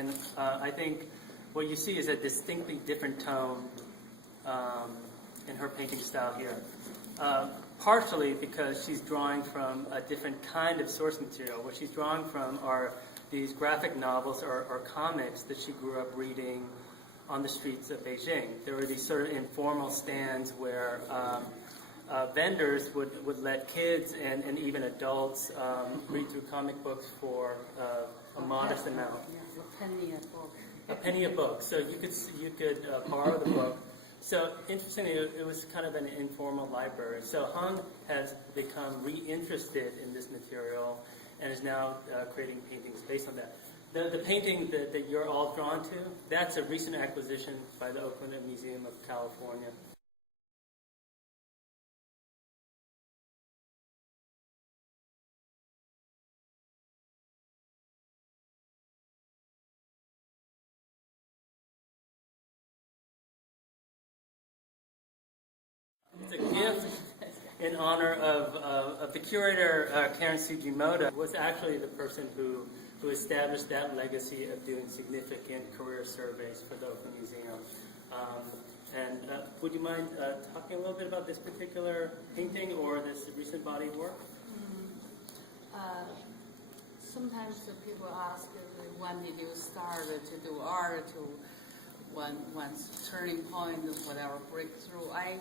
And I think what you see is a distinctly different tone in her painting style here. Partially because she's drawing from a different kind of source material. What she's drawing from are these graphic novels or comics that she grew up reading on the streets of Beijing. There were these sort of informal stands where vendors would let kids and even adults read through comic books for a modest amount. Yes, a penny a book. A penny a book. So you could borrow the book. So interestingly, it was kind of an informal library. So Hung has become reinterested in this material and is now creating paintings based on that. The painting that you're all drawn to, that's a recent acquisition by the Oakland Museum of California. It's a gift in honor of the curator, Karen Sujimoto, was actually the person who established that legacy of doing significant career surveys for the Oakland Museum. Would you mind talking a little bit about this particular painting or this recent body of work? Sometimes people ask, when did you start to do art, to one's turning point, whatever breakthrough. I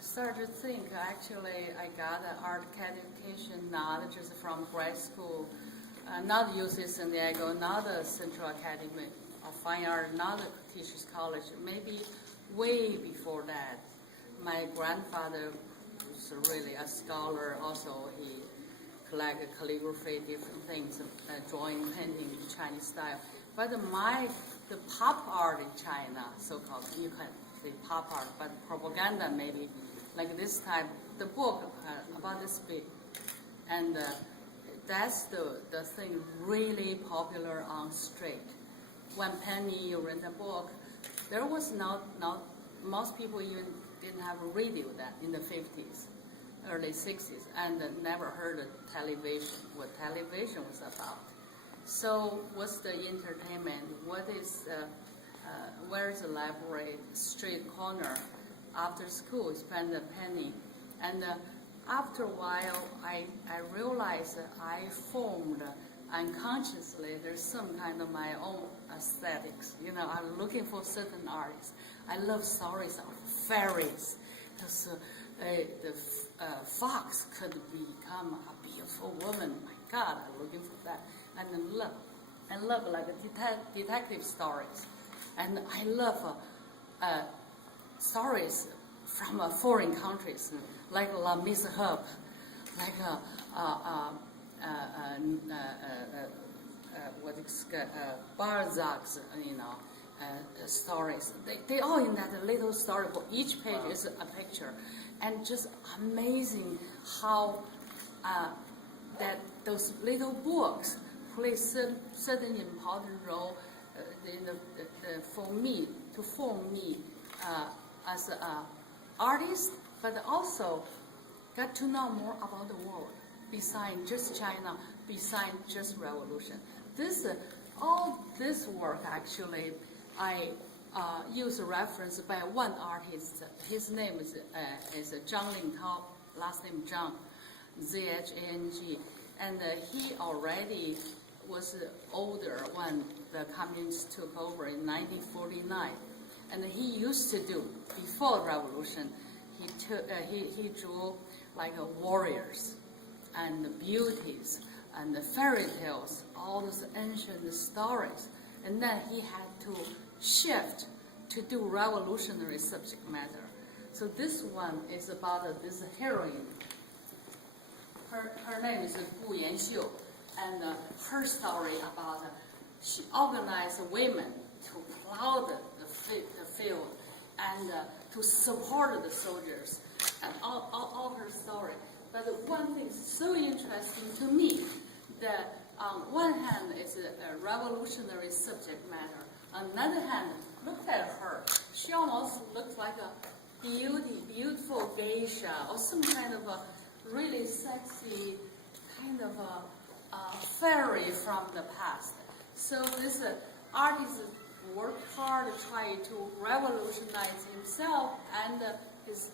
started to think, actually, I got an art education not just from grad school, not UC San Diego, not the Central Academy of Fine Art, not the Teachers College, maybe way before that. My grandfather was really a scholar, also he collected calligraphy, different things, drawing, painting, Chinese style. But the pop art in China, so-called, you can say pop art, but propaganda maybe, like this type, the book about this big. And that's the thing really popular on street. When Penny, you read the book, there was not most people even didn't have a radio that in the 50s, early 60s, and never heard of television, what television was about. So what's the entertainment? What is, where's the library, street corner? After school, spend a penny. And after a while, I realized that I formed unconsciously, there's some kind of my own aesthetics. You know, I'm looking for certain artists. I love stories of fairies, because the fox could become a beautiful woman. My God, I'm looking for that. And I love like detective stories. And I love stories from foreign countries, like La Miss Herb, like Balzac's, stories. They all in that little story. For each page is a picture, and just amazing how that those little books play certain important role for me to form me as an artist, but also got to know more about the world besides just China, besides just revolution. All this work actually, I use a reference by one artist. His name is Zhang Lingtao, last name Zhang, Z-H-A-N-G, and he already was older when the communists took over in 1949. And he used to do, before the revolution, he drew like warriors and beauties and the fairy tales, all those ancient stories. And then he had to shift to do revolutionary subject matter. So this one is about this heroine. Her name is Gu Yanxiu, and her story about she organized women to plow the field and to support the soldiers, and all her story. But one thing is so interesting to me, that on one hand is a revolutionary subject matter. On the other hand, look at her. She almost looks like a beautiful geisha, or some kind of a really sexy kind of a fairy from the past. So this artist worked hard to try to revolutionize himself and his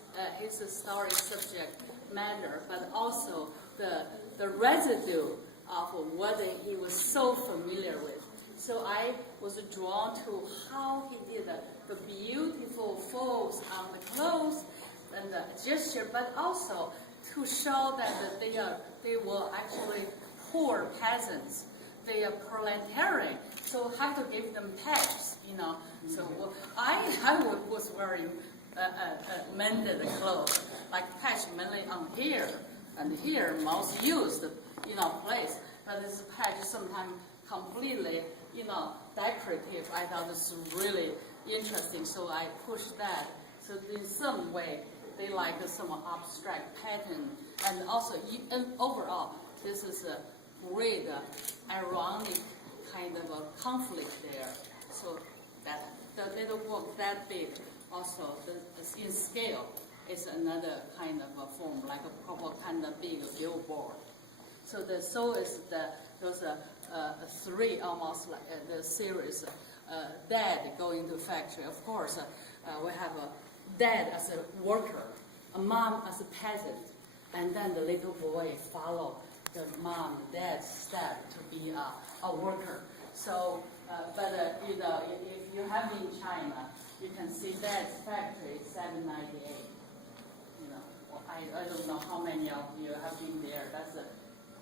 story subject matter, but also the residue of what he was so familiar with. So I was drawn to how he did the beautiful folds on the clothes and the gesture, but also to show that they were actually poor peasants. They are proletariat, so have to give them patches, you know. So I was wearing mended clothes, like patch mainly on here and here, most used, you know, place. But this patch sometimes completely, you know, decorative. I thought this was really interesting, so I pushed that. So in some way, they like some abstract pattern, and also, and overall, this is a great ironic kind of a conflict there. So that the little work that big, also in scale, is another kind of a form, like a proper kind of big billboard. So the soul is those three almost like the series. Dad going to factory. Of course, we have a dad as a worker, a mom as a peasant, and then the little boy follow the mom, dad's step to be a worker. So, you know, if you have in China, you can see dad's factory 798. You know, I don't know how many of you have been there. That's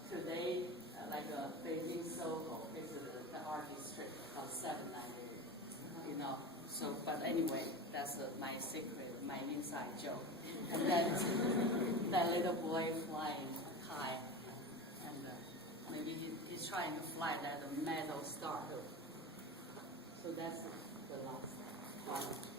today, like Beijing Soho is the art district of 798. You know, so but anyway, that's my secret, my inside joke. And then that little boy flying high, and maybe he's trying to fly that metal star. So that's the last one.